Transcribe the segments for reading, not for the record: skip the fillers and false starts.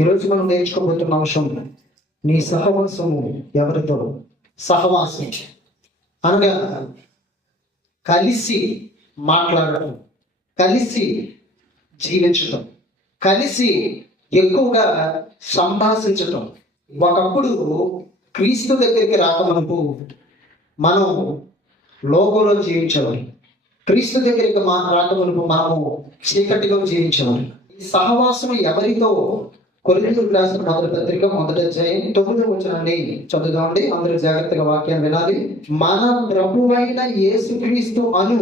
ఈరోజు మనం నేర్చుకోబోతున్న అంశం, నీ సహవాసము ఎవరితో? సహవాసం అనగా కలిసి మాట్లాడటం, కలిసి జీవించటం, కలిసి ఎక్కువగా సంభాషించటం. ఒకప్పుడు క్రీస్తు దగ్గరికి రాకమునుపు మనం లోకంలో జీవించేవారు. క్రీస్తు దగ్గరికి రాకమునుపు మనము చీకటిలో జీవించేవారు. ఈ సహవాసం ఎవరితో? కొరింథీయులకు రాసిన మొదటి పత్రిక 1వ అధ్యాయం 9వ వచనాన్ని చదువుదామండి. అందరూ జాగ్రత్తగా వాక్యాన్ని వినాలి. మన ప్రభువైన యేసుక్రీస్తు అను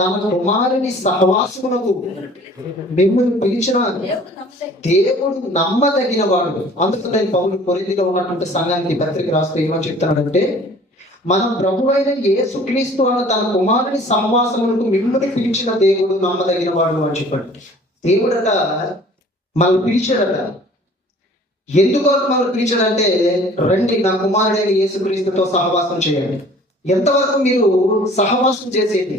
తన కుమారుని సహవాసమునకు మిమ్మల్ని పిలిచిన దేవుడు నమ్మదగిన వాడు. అందుకు నేను పౌలు కొరింథీలో ఉన్నటువంటి సంఘానికి పత్రిక రాస్తూ ఏమని చెప్తున్నాడంటే, మన ప్రభువైన యేసుక్రీస్తు అను తన కుమారుని సహవాసమునకు మిమ్మల్ని పిలిచిన దేవుడు నమ్మదగిన వాడు అని చెప్పాడు. దేవుడట మనల్ని పిలిచాడట. ఎందుకు మనల్ని పిలిచాడంటే, రండి నా కుమారుడైన యేసుక్రీస్తుతో సహవాసం చేయండి. ఎంతవరకు మీరు సహవాసం చేసేది?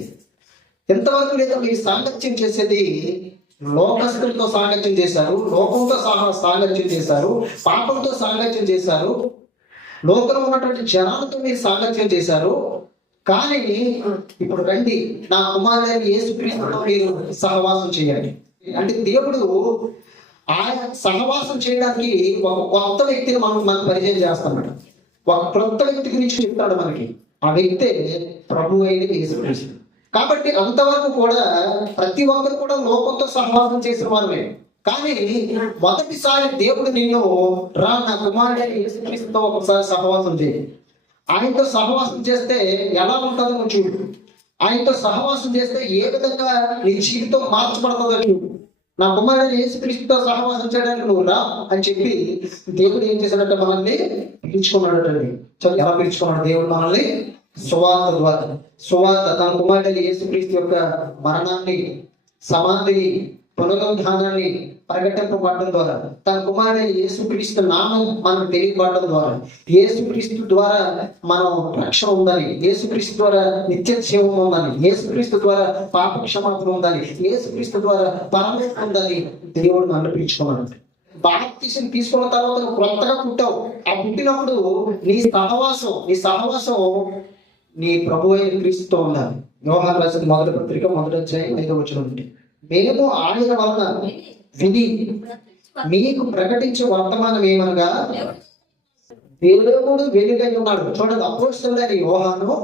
ఎంతవరకు లేదా మీరు సాంగత్యం చేసేది? లోకస్తులతో సాంగత్యం చేశారు, లోకంతో సాంగత్యం చేశారు, పాపంతో సాంగత్యం చేశారు, లోకంలో ఉన్నటువంటి జనాలతో మీరు సాంగత్యం చేశారు. కానీ ఇప్పుడు రండి నా కుమారుడైన యేసుక్రీస్తుతో మీరు సహవాసం చేయండి అంటే, దేవుడు ఆయన సహవాసం చేయడానికి ఒక కొత్త వ్యక్తిని మనకు పరిచయం చేస్తాడు. ఒక కొత్త వ్యక్తి గురించి చెప్తాడు మనకి. ఆ వ్యక్తే ప్రభు అయిన యేసుక్రీస్తు. కాబట్టి అంతవరకు కూడా ప్రతి ఒక్కరు కూడా లోకంతో సహవాసం చేసిన వారమే. కానీ మొదటిసారి దేవుడు నిన్ను రా నా కుమారుడైన యేసుక్రీస్తుతో ఒకసారి సహవాసం చేయి. ఆయనతో సహవాసం చేస్తే ఎలా ఉంటుందో నువ్వు చూడు. ఆయనతో సహవాసం చేస్తే ఏ విధంగా నీ జీవితం మార్చబడుతుందో చూడు. నా కుమారుడైన యేసుక్రీస్తుతో సహవాసం చేయడానికి నువ్వు రా అని చెప్పి దేవుడు ఏం చేశాడంటే మనల్ని పిలుచుకున్నాడటండి. ఎలా పిలుచుకున్నాడు దేవుడు మనల్ని? సువార్త ద్వారా. సువార్త తన కుమారుడైన యేసుక్రీస్తు యొక్క మరణాన్ని, సమాధిని, పునరుద్ధానాన్ని ప్రకటింపబడడం ద్వారా, తన కుమారుడైన యేసుక్రీస్తు నామం మనకు తెలియబడడం ద్వారా, యేసుక్రీస్తు ద్వారా మనం రక్షణ ఉందని, యేసుక్రీస్తు ద్వారా నిత్య జీవం ఉందని, యేసుక్రీస్తు ద్వారా పాప క్షమాపణ ఉందని, యేసుక్రీస్తు ద్వారా పరలోకం ఉందని దేవుడు నన్ను పిలుచుకున్నాడు. బాప్తిసం తీసుకున్న తర్వాత నువ్వు కొత్తగా పుట్టావు. ఆ పుట్టినప్పుడు నీ సహవాసం నీ ప్రభు అయిన క్రీస్తుతో ఉండాలి. యోహాను రాసిన మొదటి పత్రిక 1వ అధ్యాయం 5వ వచనం నుండి, మేము ఆయన వలన విని మీకు ప్రకటించే వర్తమానం ఏమనగా, దేవుడు వెలుగై ఉన్నాడు. చూడండి, అపోస్తలుడైన యోహాను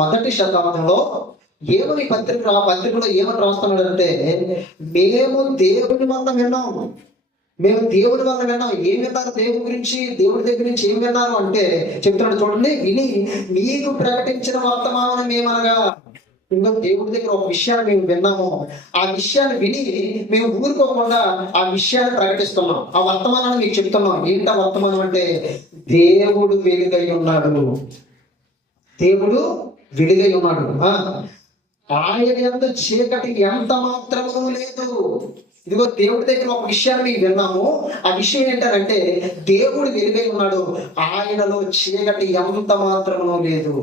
మొదటి శతాబ్దంలో ఏమని పత్రికలో ఏమని రాస్తున్నాడంటే, మేము దేవుని వలన విన్నాము. మేము దేవుడి వల్ల విన్నాం. ఏం విన్నారు దేవుడి గురించి? దేవుడి దగ్గర నుంచి ఏం విన్నారు అంటే చెప్తున్నాడు. చూడండి, విని మీకు ప్రకటించిన వర్తమానం ఏమనగా, ఇంకా దేవుడి దగ్గర ఒక విషయాన్ని మేము విన్నాము. ఆ విషయాన్ని విని మేము ఊరుకోకుండా ఆ విషయాన్ని ప్రకటిస్తున్నాం. ఆ వర్తమానాన్ని మీకు చెప్తున్నాం. ఏంటా వర్తమానం అంటే, దేవుడు వెలుగై ఉన్నాడు. దేవుడు వెలుగై ఉన్నాడు. ఆయన యందు చీకటి ఎంత మాత్రమూ లేదు. ఇదిగో దేవుడి దగ్గర ఒక విషయాన్ని మీకు విన్నాము. ఆ విషయం ఏంటంటే, దేవుడు వెలుగై ఉన్నాడు. ఆయనలో చీకటి ఎంత మాత్రమూ లేదు.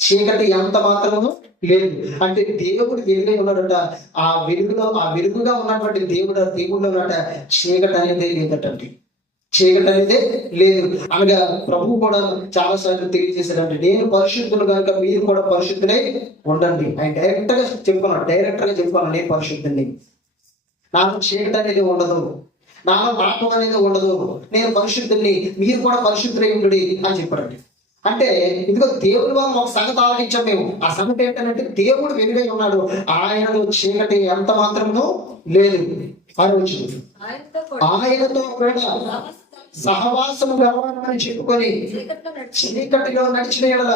చీకటి ఎంత మాత్రము లేదు అంటే దేవుడు వెలుగై ఉన్నాడట. ఆ వెలుగుగా ఉన్నటువంటి దేవుడిలో ఉన్నట చీకటి అనేది లేదటండి. చీకటి అనేది లేదు అనగా ప్రభువు కూడా చాలా సార్లు తెలియజేశాడంటే, నేను పరిశుద్ధులు కనుక మీరు కూడా పరిశుద్ధులై ఉండండి. ఆయన డైరెక్ట్ గా చెప్పుకున్నాను, నేను పరిశుద్ధుని, నాకు చీకటి అనేది ఉండదు, నాలో పాపం అనేది ఉండదు, నేను పరిశుద్ధుని, మీరు కూడా పరిశుద్ధులై ఉండు అని చెప్పాడండి. అంటే ఇదిగో దేవుడి వల్ల ఒక సంగతి ఆలోచించాం మేము. ఆ సంగతి ఏంటంటే, దేవుడు వెలుగై ఉన్నాడు, ఆయనలో చీకటి ఎంత మాత్రము లేదు. ఆయనతో కూడా సహవాసము కావాలని చెప్పుకొని చీకటిలో నడిచిన ఎడల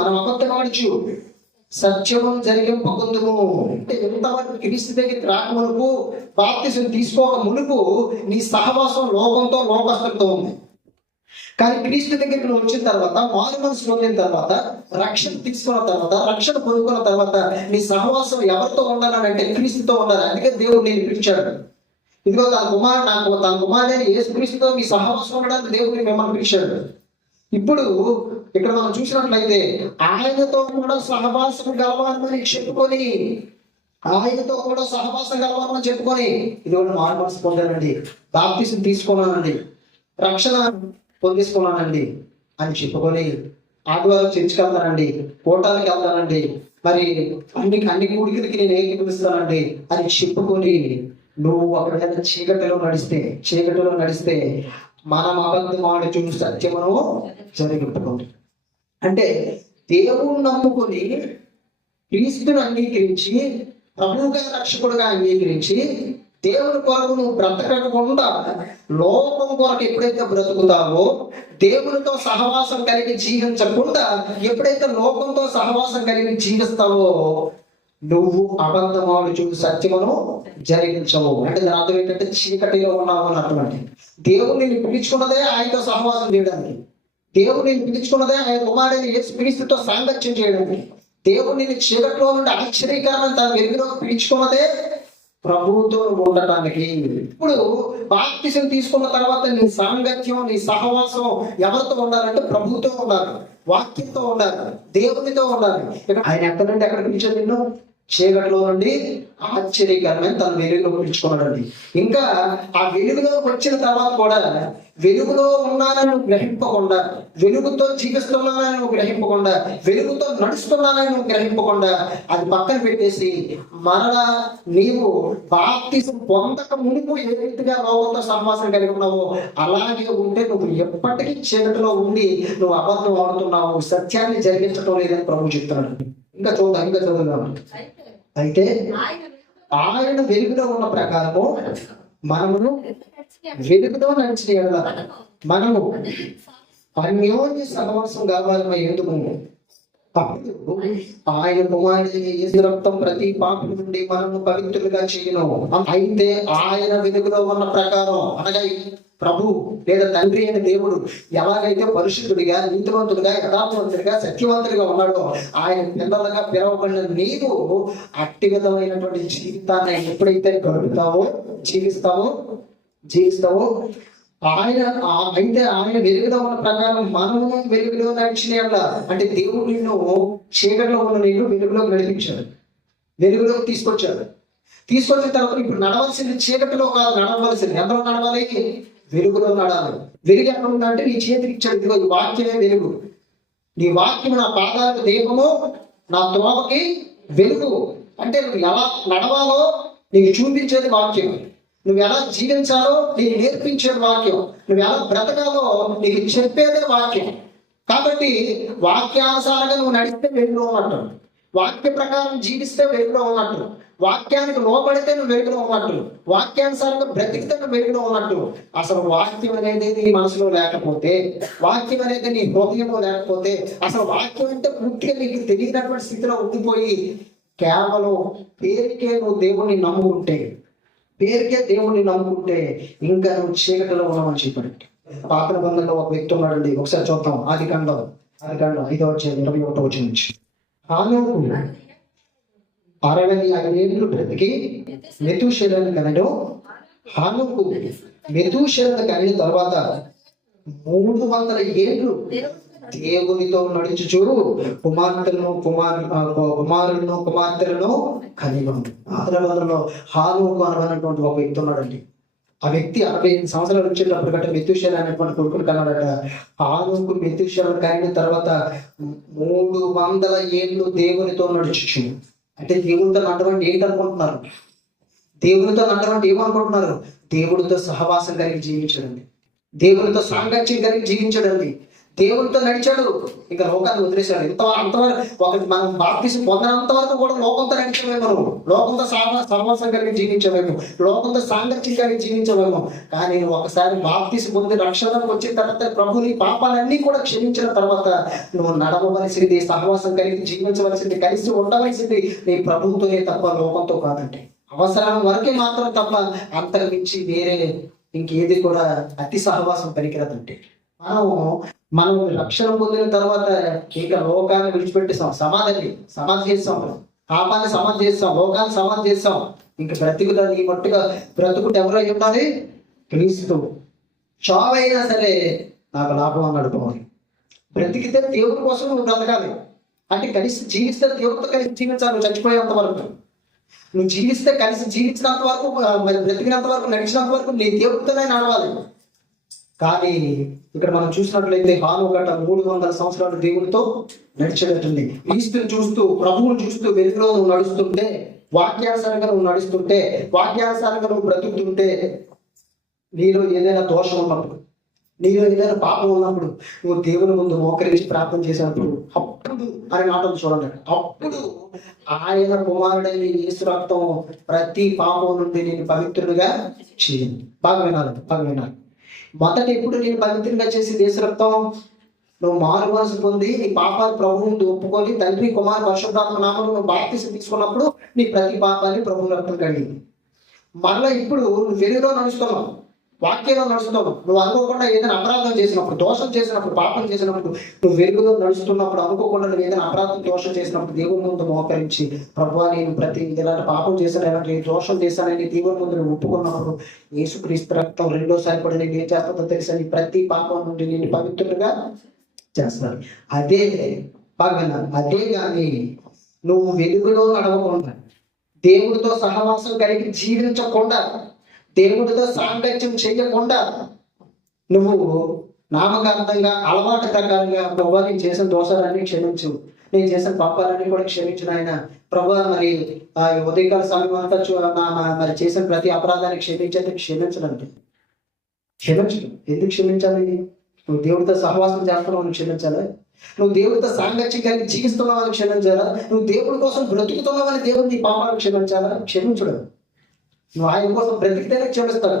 మనం అబద్ధమాడుచు సత్యము జరిగింపకుందుము. అంటే ఎంతవరకు క్రీస్తు దగ్గరికి రాకమునుపు, బాప్తిసం తీసుకోక మునుపు నీ సహవాసం లోకంతో, లోకస్తులతో ఉంది. కానీ క్రీస్తు దగ్గరికి నువ్వు వచ్చిన తర్వాత, మారు మనసు పొందిన తర్వాత, రక్షణ తీసుకున్న తర్వాత, రక్షణ పొందుకున్న తర్వాత నీ సహవాసం ఎవరితో ఉండాలంటే క్రీస్తుతో ఉండాలి. అందుకే దేవుడు నేను పిలిచాడు. ఇదిగో తన కుమారుడైన యేసుక్రీస్తుతో మీ సహవాసం ఉండడానికి దేవుడిని మిమ్మల్ని పిలిచాడు. ఇప్పుడు ఇక్కడ మనం చూసినట్లయితే, ఆయనతో కూడా సహవాసం కావాలని చెప్పుకొని ఆయనతో కూడా సహవాసం కలవాలని చెప్పుకొని ఇది కూడా మారు మనసు పొందానండి, బాప్తిసం తీసుకున్నానండి, రక్షణ పొందేసుకున్నానండి అని చెప్పుకొని ఆదివారం చర్చికి వెళ్తానండి, కూటానికి వెళ్తానండి, మరి అన్ని కూడికలకి నేను ఏకీపిస్తానండి అని చెప్పుకొని నువ్వు ఒకవేళ చీకటిలో నడిస్తే మనం అబద్ధమాడు చూసి సత్యమును జరిగించుకోండి. అంటే దేవుణ్ణి నమ్ముకొని క్రీస్తుని అంగీకరించి ప్రభువుగా రక్షకుడుగా అంగీకరించి దేవుని కొరకు నువ్వు బ్రతకకుండా లోకం కొరకు ఎప్పుడైతే బ్రతుకుతావో, దేవునితో సహవాసం కలిగి జీవించకుండా ఎప్పుడైతే లోకంతో సహవాసం కలిగి జీవిస్తావో నువ్వు అబద్ధమాడు చూసి సత్యమును జరిగించవు. అంటే దాని అర్థం ఏంటంటే చీకటిలో ఉన్నావు అని అర్థం. అంటే దేవుడు నిన్ను పిలుచుకున్నదే ఆయనతో సహవాసం చేయడానికి, దేవుడు నిన్ను పిలుచుకున్నదే ఆయన కుమారుడైన యేసుక్రీస్తుతో సాంగత్యం చేయడానికి, దేవుడు నిన్ను చీకటిలో నుండి ఆశ్చర్యకరమైన తన వెలుగులోకి పిలుచుకున్నదే ప్రభువుతో ఉండటానికి. ఇప్పుడు బాప్తిసం తీసుకున్న తర్వాత నీ సాంగత్యం, నీ సహవాసం ఎవరితో ఉండాలంటే ప్రభువుతో ఉండాలి, వాక్యంతో ఉండాలి, దేవునితో ఉండాలి. ఆయన ఎక్కడి నుండి ఎక్కడ పిలిచాడు? నిన్ను చీకటిలో నుండి ఆశ్చర్యకరమైన తన వెలుగులో పిలుచుకున్నాడండి. ఇంకా ఆ వెలుగులో వచ్చిన తర్వాత కూడా వెలుగులో ఉన్నానని నువ్వు గ్రహింపకుండా, వెలుగుతో జీవిస్తున్నానని నువ్వు గ్రహింపకుండా, వెలుగుతో నడుస్తున్నానని నువ్వు గ్రహింపకుండా అది పక్కన పెట్టేసి మరలా నీవు బాప్తిసం పొందక మునుపు ఏ రీతిగా లోకంతో సహవాసం కలిగి ఉన్నావో అలాగే ఉంటే నువ్వు ఎప్పటికీ చీకటిలో ఉండి నువ్వు అబద్ధం ఆడుతున్నావు, సత్యాన్ని జరిగించడం లేదని ప్రభు చెప్తున్నాడు. ఇంకా చదువుదాం. అయితే ఆయన వెలుగులో ఉన్న ప్రకారము మనము వెలుగులో నడిచిన ఎడల మనము అన్యోన్య సహవాసం కావాలని ఎందుకు? అప్పుడు ఆయన కుమారుడైన యేసు రక్తం ప్రతి పాపం నుండి మనము పవిత్రులుగా చేయను. అయితే ఆయన వెలుగులో ఉన్న ప్రకారం అనగా ప్రభు లేదా తండ్రి అయిన దేవుడు ఎలాగైతే పరిశుద్ధుడిగా, నీతివంతుడిగా, యథార్థవంతుడిగా, సత్యవంతుడిగా ఉన్నాడో ఆయన పిల్లలుగా పిలవబడిన నీవు అట్టి విధమైనటువంటి జీవితాన్ని ఎప్పుడైతే గడుపుతావో జీవిస్తావో ఆయన అయితే ఆయన వెలుగులో ఉన్న ప్రకారం మనము వెలుగులో నడిచిన అంటే దేవుడు నిన్ను చీకటిలో ఉన్న నిన్ను వెలుగులోకి నడిపించాడు, వెలుగులోకి తీసుకొచ్చిన తర్వాత ఇప్పుడు నడవలసింది చీకటిలో కాదు, నడవలసింది ఎవరో నడవాలి? వెలుగులో నడాలి. వెలుగు ఎక్కడ ఉందంటే నీ చేతికి ఇచ్చాడు. ఇదిగో ఈ వాక్యమే వెలుగు, నీ వాక్యం నా పాదాలకు దీపము, నా త్రోవకి వెలుగు. అంటే నువ్వు ఎలా నడవాలో నీకు చూపించేది వాక్యం, నువ్వు ఎలా జీవించాలో నీకు నేర్పించేది వాక్యం, నువ్వు ఎలా బ్రతకాలో నీకు చెప్పేదే వాక్యం. కాబట్టి వాక్యానుసారంగా నువ్వు నడిస్తే వెలుగులో ఉన్నట్టు, వాక్య ప్రకారం జీవిస్తే వెలుగులో ఉన్నట్టు, వాక్యానికి లోపడితే నువ్వు వెలుగులో ఉన్నట్టు, వాక్యానుసారంగా బ్రతికితే నువ్వు వెలుగులో ఉన్నట్టు. అసలు వాక్యం అనేది నీ మనసులో లేకపోతే, వాక్యం అనేది నీ హృదయంలో లేకపోతే, అసలు వాక్యం అంటే పూర్తిగా నీకు తెలియనటువంటి స్థితిలో ఉండిపోయి కేవలం పేరుకే నువ్వు దేవుణ్ణి నమ్ముకుంటే ఇంకా నువ్వు చీకటిలో ఉన్నామని చెప్పాడు. పాత బంధంలో ఒక వ్యక్తి ఉన్నాడండి. ఒకసారి చూద్దాం. ఆదికాండం 5:21 నుంచి. హానోకు 65 ఏళ్ళు బ్రతికి మెతూషెలను కనడు. హానోకు మెతూషెలను కనిన తర్వాత 300 ఏళ్ళు దేవునితో నడుచుచు కుమారులను కనిగొను. ఆదికాండంలో హానోకు అనబడినటువంటి ఒక వ్యక్తి ఉన్నాడండి. ఆ వ్యక్తి 65 సంవత్సరాలు వచ్చేటప్పటికంటే మెతూషెల అనేటువంటి కొడుకులు కన్నాడట. హానోకు మెతూషెలను కనిన తర్వాత 300 ఏళ్ళు దేవునితో నడుచుచు. అంటే దేవుడితో నడవండి ఏంటనుకుంటున్నారు? దేవుడితో నడవండి ఏమనుకుంటున్నారు? దేవుడితో సహవాసం కలిగి జీవించడండి, దేవుడితో సాంగత్యం కలిగి జీవించడండి. దేవుడితో నడిచాడు, ఇంకా లోకాన్ని వదిలేశాడు. అంతవరకు మనం బాప్తిసం పొందినంత వరకు కూడా లోకంతో నడిచేవేమో, లోకంతో సహవాసం కలిగి జీవించవేమో, లోకంతో సాంగత్యం కలిగి జీవించవేమో. కానీ ఒకసారి బాప్తిసం పొంది రక్షణకు వచ్చిన తర్వాత ప్రభు నీ పాపాలన్నీ కూడా క్షమించిన తర్వాత నువ్వు నడవవలసింది, సహవాసం కలిగి జీవించవలసింది, కలిసి ఉండవలసింది నీ ప్రభువుతోనే తప్ప లోకంతో కాదంటే. అవసరం వరకే మాత్రం తప్ప అంతకుమించి వేరే ఇంకేది కూడా అతి సహవాసం పనికిరాదంటే. మనం రక్షణ పొందిన తర్వాత ఇంకా లోకాన్ని విడిచిపెట్టేస్తాం, సమాధి చేస్తాం, పాపాన్ని సమాధి చేస్తాం, లోకాన్ని సమాధి చేస్తాం. ఇంకా బ్రతుకుతా నీ మట్టుగా బ్రతుకుడు ఎవరై ఉండాలి? క్రీస్తు. చావైనా సరే నాకు లాభం అని అనుకోవాలి. బ్రతికితే దేవుడి కోసం నువ్వు బ్రతకాలి. అంటే కలిసి జీవిస్తే దేవుడితో కలిసి జీవించాలి చచ్చిపోయేంత వరకు. నువ్వు జీవిస్తే కలిసి జీవించినంత వరకు, మరి బ్రతికినంత వరకు, నడిచినంత వరకు నీ దేవుడితోనే నడవాలి. కానీ ఇక్కడ మనం చూసినట్లయితే హానుగట 300 సంవత్సరాలు దేవుడితో నడిచేటట్టుంది. క్రీస్తుని చూస్తూ, ప్రభువుని చూస్తూ వెలుగులో నువ్వు నడుస్తుంటే, వాక్యానుసారంగా నువ్వు నడుస్తుంటే, వాక్యానుసారంగా నువ్వు బ్రతుకుతుంటే, నీలో ఏదైనా దోషం ఉన్నప్పుడు, నీలో ఏదైనా పాపం ఉన్నప్పుడు, నువ్వు దేవుని ముందు మోకరించి ప్రార్థన చేసినప్పుడు, అప్పుడు అనే మాటలు చూడండి, అప్పుడు ఆయన కుమారుడైన యేసు రక్తం ప్రతి పాపం నుండి నేను పవిత్రుడిగా చేయండి. బాగా వినాలి. మొదట ఎప్పుడు నేను పవిత్రంగా చేసి యేసు రక్తం, నువ్వు మారు మనసు పొంది నీ పాపాలు ప్రభు ముందు ఒప్పుకొని తండ్రి కుమార్ పరిశుద్ధాత్మ నామములో నువ్వు బాప్తిసం తీసుకున్నప్పుడు నీ ప్రతి పాపాన్ని ప్రభు రక్తం కడిగింది. మరలా ఇప్పుడు నువ్వు వెలుగులో నడుస్తున్నావు, వాక్యంలో నడుస్తున్నావు. నువ్వు అనుకోకుండా ఏదైనా అపరాధం చేసినప్పుడు, దోషం చేసినప్పుడు, పాపం చేసినప్పుడు, నువ్వు వెలుగులో నడుస్తున్నప్పుడు అనుకోకుండా నువ్వు ఏదైనా అపరాధం, దోషం చేసినప్పుడు దేవుని ముందు మోకరించి, ప్రభువా నేను ప్రతి ఇలాంటి పాపం చేశాను, ఇలాంటి దోషం చేశానని దేవుని ముందు నువ్వు ఒప్పుకున్నప్పుడు యేసుక్రీస్తు రక్తం రెండోసారి కూడా నేను ఏం చేస్తుందో తెలుసా, నీ ప్రతి పాపం నుండి నేను పవిత్రుడిగా చేస్తాను. అదే అదే కానీ నువ్వు వెలుగులో నడవకుండా, దేవుడితో సహవాసం కలిగి జీవించకుండా, దేవుడితో సాంగత్యం చేయకుండా, నువ్వు నామకార్థంగా అలవాటు ప్రకారంగా ప్రభు నేను చేసిన దోషాలన్నీ క్షమించు, నేను చేసిన పాపాలన్నీ కూడా క్షమించు నాయన ప్రభు, మరి ఉదయకాల సమయం అంతా మరి చేసిన ప్రతి అపరాధాన్ని క్షమించడంటే క్షమించడం. ఎందుకు క్షమించాలి? నువ్వు దేవుడితో సహవాసం చేస్తున్నావు అని క్షమించాలి. నువ్వు దేవుడితో సాంగత్యం కలిగి జీవిస్తున్నావు అని క్షమించాలా? నువ్వు దేవుడి కోసం బ్రతుకుతున్నావు అని దేవుడు నీ పాపాలను క్షమించాలా? క్షమించడం. నువ్వు ఆయన కోసం బ్రతికితేనే క్షమిస్తాడు,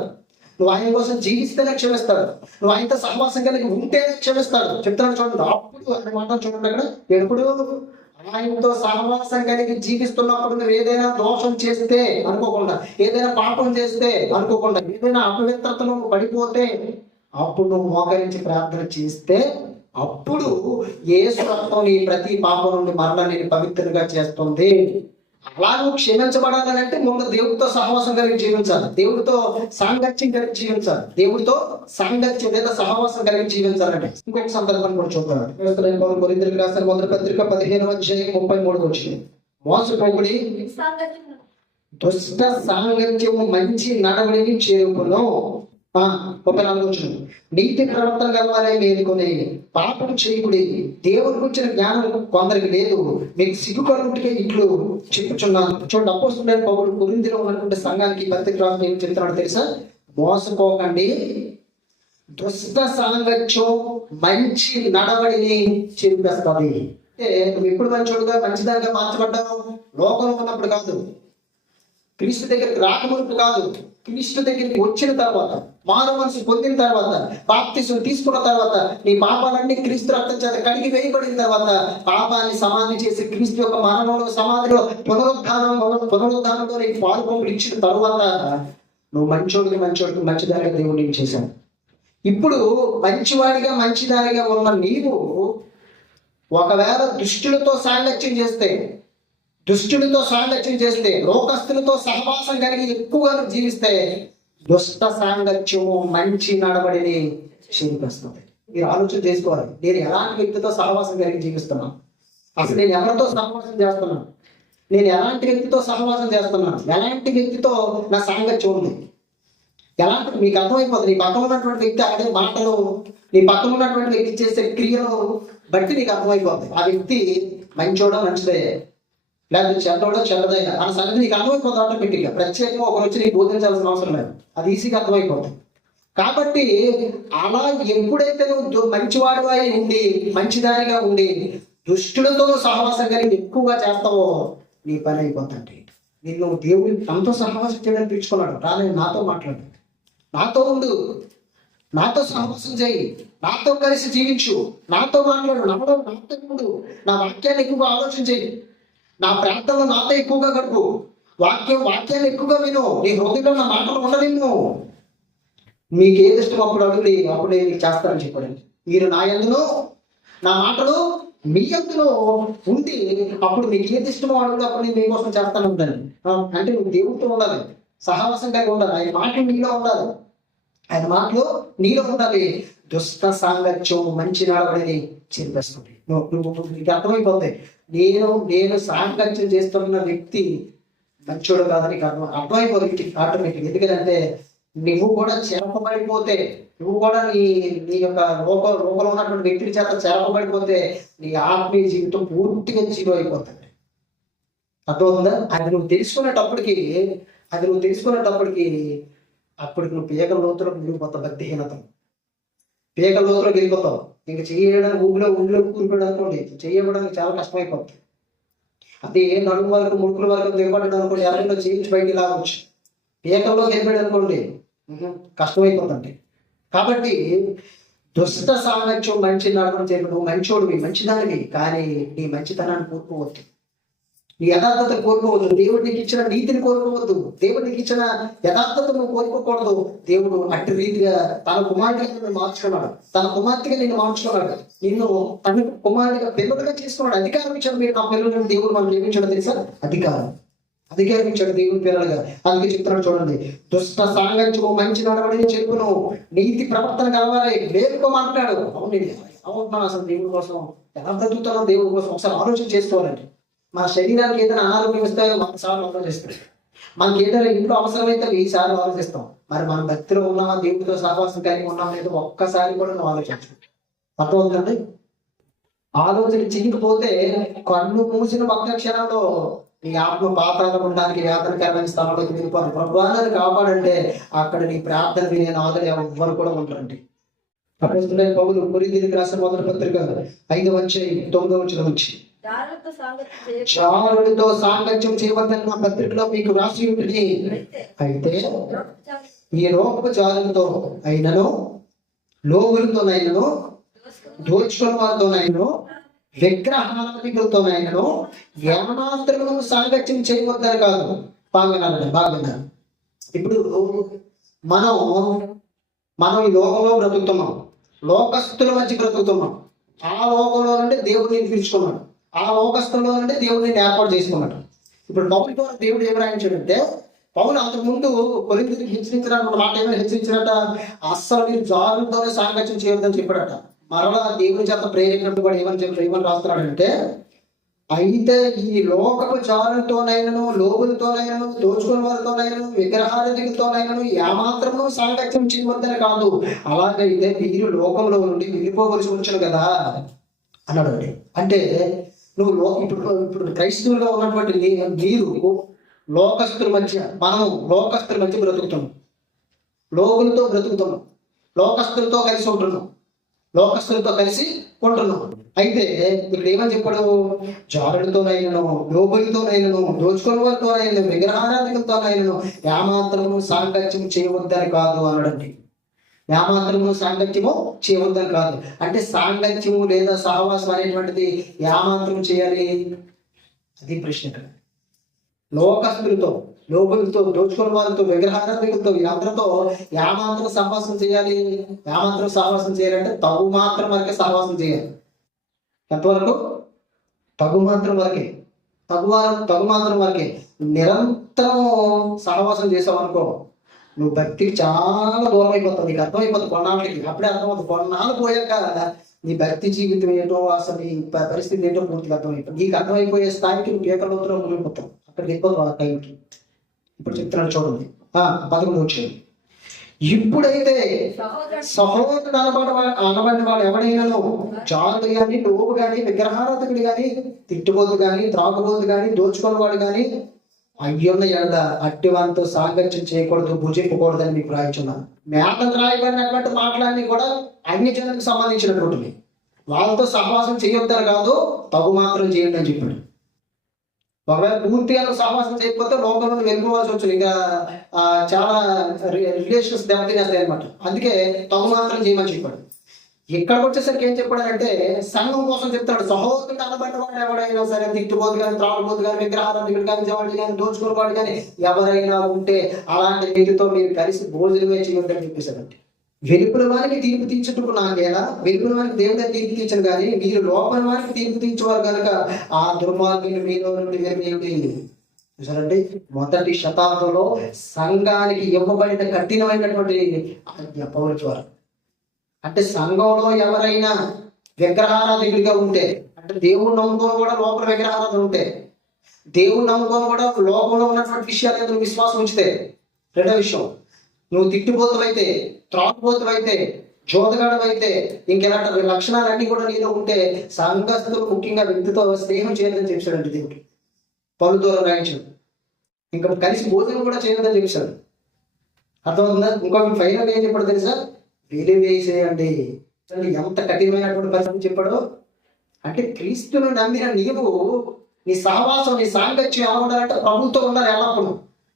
నువ్వు ఆయన కోసం జీవిస్తేనే క్షమిస్తాడు, నువ్వు ఆయనతో సహవాసం కలిగి ఉంటేనే క్షమిస్తాడు. చెప్తాను చూడండి, అప్పుడు అనే మాట చూడండి. అక్కడ ఎప్పుడు ఆయనతో సహవాసం కలిగి జీవిస్తున్నప్పుడు నువ్వు ఏదైనా దోషం చేస్తే అనుకోకుండా, ఏదైనా పాపం చేస్తే అనుకోకుండా, ఏదైనా అపవిత్రతలో పడిపోతే, అప్పుడు నువ్వు మోకరించి ప్రార్థన చేస్తే, అప్పుడు యేసు రక్తం నీ ప్రతి పాపం నుండి మరలా నేను పవిత్రంగా చేస్తుంది. అలా నువ్వు క్షమించబడాలంటే ముందు దేవుడితో సహవాసం కలిగి జీవించాలి, దేవుడితో సాంగత్యం కలిగి జీవించాలి, దేవుడితో సాంగత్యం లేదా సహవాసం కలిగి జీవించాలంటే. ఇంకొక సందర్భం కూడా చూద్దాం. కొరింథీయులకు రాసిన మొదటి పత్రిక 15:33 వచ్చింది. మోసపోకుడి, దుష్ట సాంగత్యము మంచి నడవడిని చేరుకును. 34 వచ్చింది. నీతి ప్రవర్తన గలవారే మేలుకొని పాపం చేయకుడి, దేవుడికి వచ్చిన జ్ఞానం కొందరికి లేదు, మీకు సిగ్గుపడుకుంటే ఇట్లు చెప్పుచున్నాను. చూడండి, అపోస్తలుడైన పౌలు కొరింథీలో ఉన్నటువంటి సంఘానికి పత్రిక రాసి ఏం చెప్తున్నాడు తెలుసా? మోసపోకండి, దుష్ట సాంగత్యం మంచి నడవడిని చెరిపేస్తుంది. అంటే నువ్వు ఎప్పుడు మంచోడుగా మంచిదానిగా మార్చబడ్డావు? లోకంలో ఉన్నప్పుడు కాదు, క్రీస్తు దగ్గరికి రాకముందు కాదు, క్రీస్తు దగ్గరికి వచ్చిన తర్వాత, మానవ మనసు పొందిన తర్వాత, బాప్తిసం తీసుకున్న తర్వాత, నీ పాపాలన్నీ క్రీస్తు రక్తం చేత కడిగి వేయబడిన తర్వాత, పాపాన్ని సమాధి చేసి క్రీస్తు యొక్క మరణంలో, సమాధిలో, పునరుద్ధానంలో నీకు పాల్పొంపులు ఇచ్చిన తర్వాత నువ్వు మంచోడికి మంచిదానిగా దేవుడు నీకు చేశాను. ఇప్పుడు మంచివాడిగా మంచిదానిగా ఉన్న నీవు ఒకవేళ దుష్టులతో సాంగత్యం చేస్తే, లోకస్తులతో సహవాసం కలిగి ఎక్కువగా జీవిస్తే, దుష్ట సాంగత్యము మంచి నడవడిని చేరుకొస్తుంది. మీరు ఆలోచన చేసుకోవాలి, నేను ఎలాంటి వ్యక్తితో సహవాసం కలిగి జీవిస్తున్నాను, అసలు నేను ఎవరితో సహవాసం చేస్తున్నాను, నేను ఎలాంటి వ్యక్తితో సహవాసం చేస్తున్నాను, ఎలాంటి వ్యక్తితో నా సాంగత్యం ఉంది, ఎలాంటి మీకు అర్థమైపోతుంది. నీ పక్కన ఉన్నటువంటి వ్యక్తి ఆడే మాటలు, నీ పక్కన ఉన్నటువంటి వ్యక్తి చేసే క్రియలు బట్టి నీకు అర్థమైపోతుంది ఆ వ్యక్తి మంచోడో మంచిదే, లేదా చెడ్డోడో చెడ్డదైనా ఆ సంగతి నీకు అర్థమైపోతుంది ఆటోమేటిక్గా. ప్రత్యేకంగా ఒకరు వచ్చి నీకు బోధించాల్సిన అవసరం లేదు, అది ఈజీగా అర్థమైపోతుంది. కాబట్టి అలా ఎప్పుడైతే నువ్వు మంచివాడివై ఉండి, మంచిదానిగా ఉండి, దుష్టులతో సహవాసం కలిగి ఎక్కువగా చేస్తావో నీ పని అయిపోతుంది. నిన్ను దేవుడు తనతో సహవాసం చేయడానికి పిలుచుకున్నాడు. రాలేదు, నాతో మాట్లాడు, నాతో ఉండు, నాతో సహవాసం చేయి, నాతో కలిసి జీవించు, నాతో మాట్లాడు, నాతో ఉండు, నా వాక్యాన్ని ఎక్కువగా ఆలోచన చేయి, నా ప్రాంతంలో నాతో ఎక్కువగా గడుపు, వాక్యాన్ని ఎక్కువగా విను, నీ హృదయంలో నా మాటలు ఉండలేను. మీకు ఏది ఇష్టం అప్పుడు అడుగుడి, అప్పుడు నేను మీకు చేస్తానని చెప్పాడు. మీరు నా యందును, నా మాటలు మీ యందులో ఉండి, అప్పుడు మీకు ఏది ఇష్టమో అడుగుడు, అప్పుడు నేను మీకోసం చేస్తాను ఉంటాను. అంటే నువ్వు దేవుడితో ఉండాలి, సహవాసం కలిగి ఉండాలి, ఆయన మాటలు నీలో ఉండాలి, ఆయన మాటలు నీలో ఉండాలి. దుష్ట సాంగత్యం మంచి నడవడిని చేరిపేస్తుంది. నీకు అర్థమైపోతాయి, నేను సాంగత్యం చేస్తున్న వ్యక్తి మంచోడు కాదని నీకు అర్థమైపోతుంది ఆటోమేటిక్. ఎందుకంటే నువ్వు కూడా చెరపబడిపోతే, నువ్వు కూడా నీ నీ యొక్క లోకంలో ఉన్నటువంటి వ్యక్తుల చేత చెరపబడిపోతే నీ ఆత్మీయ జీవితం పూర్తిగా జీరో అయిపోతుంది. అర్థమవుతుందా? అది నువ్వు తెలుసుకునేటప్పటికి అప్పటికి నువ్వు పేగల లోతులకు వెళ్ళిపోతావు. భక్తిహీనత పేగల లోతులకు వెళ్ళిపోతావు. ఇంకా చేయడానికి ఊళ్ళో కూలిపోయాడు అనుకోండి, చేయడానికి చాలా కష్టమైపోతుంది. అది నడుము వరకు ముడుకుల వరకు దిగబడ్డాడు అనుకోండి, ఎవరైనా చేయించి బయటికి లాగొచ్చు. పేకల్లో దిగబడి అనుకోండి కష్టమైపోతుంది. కాబట్టి దుష్ట సాంగత్యం మంచి నడవడం చెప్పి నువ్వు మంచోడివి, మంచిదానివి, కానీ నీ మంచితనాన్ని కోరుకోవద్దు, నీ యథార్థత కోరుకోవద్దు, దేవుడు నీకు ఇచ్చిన నీతిని కోరుకోవద్దు, దేవుడు నీకు ఇచ్చిన యథార్థతను కోరుకోకూడదు. దేవుడు అట్టి రీతిగా తన కుమార్తెగా నిన్ను మార్చుకున్నాడు, తన కుమార్తెగా నిన్ను మార్చుకున్నాడు, నిన్ను తన కుమారుడిగా పిల్లలుగా చేసుకున్నాడు. అధికారం ఇచ్చాడు. మీరు నా పిల్లలను దేవుడు మనం ఏమించాడు తెలుసా? అధికారం ఇచ్చాడు దేవుని పిల్లలుగా. అందుకే చెప్తున్నాడు చూడండి, దుష్ట సాంగత్యము మంచి నడవడిని చెప్పును, నీతి ప్రవర్తన కలవాలి. వేరుకో మాట్లాడు. అవును అసలు దేవుడి కోసం ఎలా బ్రతుకుతానో దేవుడి కోసం ఒకసారి ఆలోచన చేసుకోవాలండి. మన శరీరానికి ఏదైనా అనారోగ్యం ఇస్తే 100 సార్లు ఆలోచిస్తాం. మనకి ఏదైనా ఇంట్లో అవసరమైతే 1000 సార్లు ఆలోచిస్తాం. మరి మనం భక్తిలో ఉన్నామా, దేవుడితో సహవాసం కలిగి ఉన్నామా లేదో ఒక్కసారి కూడా నువ్వు ఆలోచించు. అర్థమవుతుందండి? ఆలోచన చిరిగిపోతే కన్ను మూసిన ఒక్క క్షణంలో నీ ఆత్మ పాతాళం ఉండడానికి వేదనకరమైన స్థలంలోకి వెళ్ళిపోతుంది. ప్రభువాన్ని కాపాడంటే అక్కడ నీ ప్రార్థన వినే నాదులు ఎవ్వరు కూడా ఉంటారండి. అపోస్తలుడైన పౌలు కొరింథీయులకు రాసిన మొదటి పత్రిక 5వ అధ్యాయం 9వ వచనం నుంచి, చారుడితో సాంగత్యం చేయవద్దని నా పత్రికలో మీకు రాసి ఉంటుంది. అయితే ఈ లోకపు చారులతో అయినను, లోగులతోనైనను, దోచుకున్న వారితోనైనను, విగ్రహారాధికులతోనైనను ఏమాత్రము సాంగత్యం చేయవద్దని కాదు. బాగా ఇప్పుడు మనం ఈ లోకంలో బ్రతుకుతున్నాం, లోకస్తుల మధ్య బ్రతుకుతున్నాం. ఆ లోకంలో నుండి దేవుడిని పిలుచుకున్నాడు, ఆ లోకస్తుల్లో నుండి దేవుడిని ఏర్పాటు చేసుకున్నాడు. ఇప్పుడు పౌలు ద్వారా దేవుడు ఏమి రాయించాడంటే, పౌలు అంతకుముందు కొరింథీయులకు హెచ్చరించినటువంటి మాట ఏమైనా హెచ్చరించినట్ట, అస్సలు మీరు జారులతోనే సాంగత్యం చేయొద్దని చెప్పాడట. మరలా దేవుని చేత ప్రేరేపినప్పుడు కూడా ఏమని రాస్తున్నాడంటే, అయితే ఈ లోకపు జారులతోనైనను, లోగులతోనైనను, దోచుకున్న వారితోనైనను, విగ్రహారాధికులతోనైనను ఏమాత్రము సాంగత్యం చేయవద్దని కాదు, అలాగైతే మీరు లోకంలో నుండి వెళ్ళిపోవలసి వచ్చాను కదా అన్నాడు అండి. అంటే నువ్వు ఇప్పుడు క్రైస్తవులుగా ఉన్నటువంటి మీరు లోకస్తుల మధ్య, మనం లోకస్తుల మధ్య బ్రతుకుతున్నాం, లోకులతో బ్రతుకుతున్నాం, లోకస్తులతో కలిసి ఉంటున్నాం, అయితే ఇక్కడ ఏమని చెప్పాడు? జారులతోనైనను, లోబులతోనైనను, దోచుకున్న వారితోనైనను, విగ్రహారాధికులతోనైనను ఏమాత్రము సాంగత్యం చేయవద్దని కాదు అన్నాడండి. ఏమాత్రము సాంగత్యము చేయవద్దని కాదు అంటే సాంగత్యము లేదా సహవాసం అనేటువంటిది ఏమాత్రం చేయాలి? అది ప్రశ్న. ఇక్కడ లోకస్తులతో, లోబులతో, దోచుకున్న వారితో, విగ్రహారాధికులతో వీళ్ళందరితో ఏమాత్రం సహవాసం చేయాలి? ఏమాత్రం సహవాసం చేయాలంటే తగు మాత్రం వరకే సహవాసం చేయాలి. ఎంతవరకు? తగు మాత్రం వరకే. నిరంతరం సహవాసం చేసావు అనుకో, నువ్వు భక్తికి చాలా దూరం అయిపోతుంది. నీకు అర్థమైపోతుంది కొన్నాళ్ళకి. అప్పుడే అర్థమవుతుంది. కొన్నాళ్ళు పోయాక నీ భక్తి జీవితం ఏంటో, అసలు నీ పరిస్థితి ఏంటో పూర్తిగా అర్థమైపోతుంది. నీకు అర్థమైపోయే స్థాయికి నువ్వు ఏకలోతులో మునిగిపోతావు. అక్కడికి వెళ్ళిపోతావు ఆ టైంకి. ఇప్పుడు చెప్తున్నాను చూడండి, 11వ వచనం. ఇప్పుడైతే సహోదరుడు అనబడిన వాడు ఎవడైనాను, జారుడు గాని, లోబు గాని, విగ్రహారాధకుడు గాని, తిట్టుబోతు గాని, త్రాగుబోతు గాని, దోచుకున్నవాడు గాని అయ్యున్న ఎడ అట్టివానితో సాంగత్యం చేయకూడదు, భుజింపకూడదని మీకు రాయించున్నాను. మేతకు రాయబడినటువంటి మాటలన్నీ కూడా అన్యజనులకు సంబంధించినటువంటివి. వాళ్ళతో సహవాసం చేయొద్దని కాదు, తగు మాత్రం చేయండి అని చెప్పాడు. ఒకవేళ పూర్తిగా సహవాసం చేయకపోతే లోకంలో వెళ్ళిపోవాల్సి వచ్చు. ఇంకా చాలా రిలేషన్స్ దెబ్బతినేస్తాయి అనమాట. అందుకే తగు మాత్రం చేయమని చెప్పాడు. ఇక్కడికి వచ్చేసరికి ఏం చెప్పాడంటే సంఘం కోసం చెప్తాడు. సహోదరుడు అనబడిన వాడు ఎవడైనా సరే, తిట్టుబోతు కానీ, త్రాగుబోతు కానీ, విగ్రహారాధికుడు కానీ, జవాడు కానీ, దోచుకున్నవాడు కానీ ఎవరైనా ఉంటే అలాంటి వ్యక్తితో మీరు కలిసి భోజనమే చేయొద్దని చెప్పేశాడంటే, వెలుపుల వారికి తీర్పు తీర్చుటకు నాకేలా, వెలుపుల వారికి దేవుడే తీర్పు తీర్చను కానీ మీరు లోపల వారికి తీర్పు తీర్చేవారు కనుక ఆ దుర్మార్గుని మీలో నుండి వేరేమిటి చూసారంటే. మొదటి శతాబ్దంలో సంఘానికి ఇవ్వబడిన కఠినమైనటువంటి ఆజ్ఞ పౌలు ద్వారా. అంటే సంఘంలో ఎవరైనా విగ్రహారాధికుడిగా ఉంటే, అంటే దేవుడు నమ్ముకొని కూడా లోపల విగ్రహారాధన ఉంటే, దేవుడు నమ్ముకొని కూడా లోకంలో ఉన్నటువంటి విషయాలు నువ్వు విశ్వాసం ఉంచితే. రెండో విషయం, నువ్వు తిట్టుబోతువైతే, త్రాగుబోతువైతే, జోదగాడవైతే, ఇంకెలాంటి లక్షణాలన్నీ కూడా నీలో ఉంటే సంఘస్థులు ముఖ్యంగా వ్యక్తితో స్నేహం చేయలేదని చెప్పాడండి దేవుడు. పలు దూరం రాయించాడు. ఇంకా కలిసి భోజనం కూడా చేయలేదని చెప్పాడు. అర్థమవుతుందా? ఇంకొక ఫైనల్ ఏం చెప్పాడు తెలుసా? వెలివేసేయండి. ఎంత కఠినమైనటువంటి పరిస్థితి చెప్పాడు అంటే, క్రీస్తును నమ్మిన నీవు నీ సహవాసం, నీ సాంగత్యం ఎలా ఉండాలంటే ప్రభుత్వం ఉండాలి ఎల్లప్పుడు,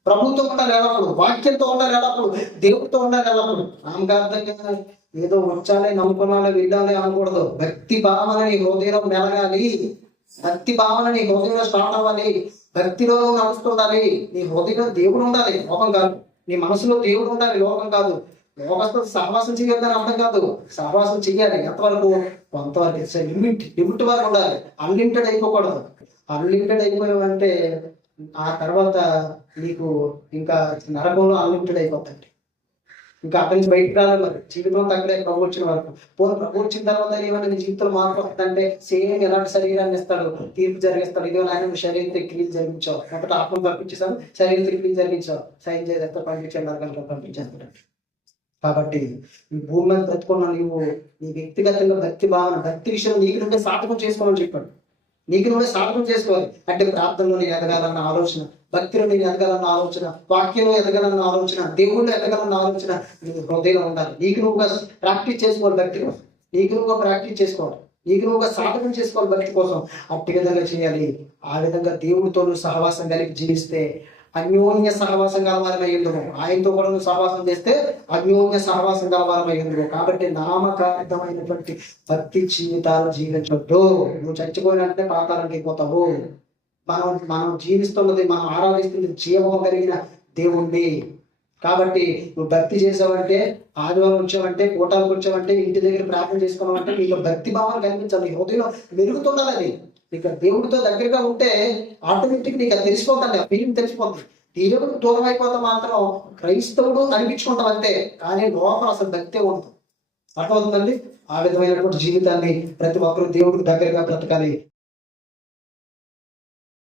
ప్రభుత్వం ఉండాలి ఎల్లప్పుడు, వాక్యంతో ఉండాలి ఎల్లప్పుడు, దేవుడితో ఉండాలి ఎల్లప్పుడు. నామకార్థంగా ఏదో వచ్చాలి, నమ్ముకున్నాలి, వెళ్ళాలి అనకూడదు. భక్తి భావన నీ హృదయంలో మెలగాలి, భక్తి భావన నీ హృదయంలో స్టార్ట్ అవ్వాలి, భక్తిలో నడుస్తుండాలి. నీ హృదయంలో దేవుడు ఉండాలి, లోకం కాదు. నీ మనసులో దేవుడు ఉండాలి, లోకం కాదు. లోకస్తు సహవాసం చేయొద్దని అర్థం కాదు. సహవాసం చెయ్యాలి. ఎంతవరకు? కొంతవరకు. లిమిట్ వరకు ఉండాలి. అన్లిమిటెడ్ అయిపోకూడదు. అన్లిమిటెడ్ అయిపోయావంటే ఆ తర్వాత నీకు ఇంకా నరకంలో అన్లిమిటెడ్ అయిపోతుంది. ఇంకా అక్కడి నుంచి బయటకు రావాలి. మరి జీవితం అక్కడే ప్రభు వచ్చిన వరకు. ప్రభు వచ్చిన తర్వాత ఏమైనా నీ జీవితంలో మార్పు వస్తుందంటే సేమ్ ఎలాంటి శరీరాన్ని ఇస్తాడు, తీర్పు జరిగిస్తాడు. ఇదే ఆయన శరీర క్రియలు జరిగించావు, మొదట ఆత్మ పంపించేసాను, శరీర క్రియలు జరిగించావు, సైన్ చేస్తే పంపించండి, నరకంలో పంపించేస్తాడు. కాబట్టి ఈ భూమి మీద బ్రతుకున్న నీవు నీ వ్యక్తిగతంగా భక్తి భావన, భక్తి విషయం నీకు నువ్వే సాధకం చేసుకోవాలని చెప్పాడు. నీకు నువ్వే సాధకం చేసుకోవాలి. అంటే ప్రార్థనలో నేను ఎదగాలన్న ఆలోచన, భక్తిలో నేను ఎదగాలన్న ఆలోచన, వాక్యంలో ఎదగాలన్న ఆలోచన, దేవుళ్ళు ఎదగాలన్న ఆలోచన నీ హృదయంలో ఉండాలి. నీకు నువ్వుగా ప్రాక్టీస్ చేసుకోవాలి. భక్తి కోసం నీకు నువ్వుగా ప్రాక్టీస్ చేసుకోవాలి. నీకు నువ్వుగా సాధకం చేసుకోవాలి భక్తి కోసం. అట్టి విధంగా చేయాలి. ఆ విధంగా దేవుడితో సహవాసం కలిగి జీవిస్తే అన్యోన్య సహవాసం కలవారమై ఉందము. ఆయనతో కూడా నువ్వు సహవాసం చేస్తే అన్యోన్య సహవాసం కలవారమై ఉందము. కాబట్టి నామకార్థమైనటువంటి భక్తి జీవితాలు జీవించొద్దు. నువ్వు చచ్చిపోయినట్టే పాతాళానికి అయిపోతావు. మనం జీవిస్తున్నది, మనం ఆరాధిస్తున్నది జీవం కలిగిన దేవుణ్ణి. కాబట్టి నువ్వు భక్తి చేసావంటే, ఆదివారం వచ్చావంటే, కూటాలకు వచ్చావంటే, ఇంటి దగ్గర ప్రార్థన చేసుకున్నావంటే నీకు భక్తి భావన కనిపించాలి. నీ హృదయంలో మెరుగుతుండాలి. అది నీకు దేవుడితో దగ్గరగా ఉంటే ఆటోమేటిక్ నీకు అది తెలిసిపోతుంది, ఆ ఫీలింగ్ తెలిసిపోతుంది. దేవుడు దూరం అయిపోతే మాత్రం క్రైస్తవుడు అనిపించుకుంటాం అంతే, కానీ లోపల అసలు భక్తే ఉంటుంది. అర్థమవుతుందండి? ఆ విధమైనటువంటి జీవితాన్ని ప్రతి ఒక్కరు దేవుడికి దగ్గరగా బ్రతకాలి.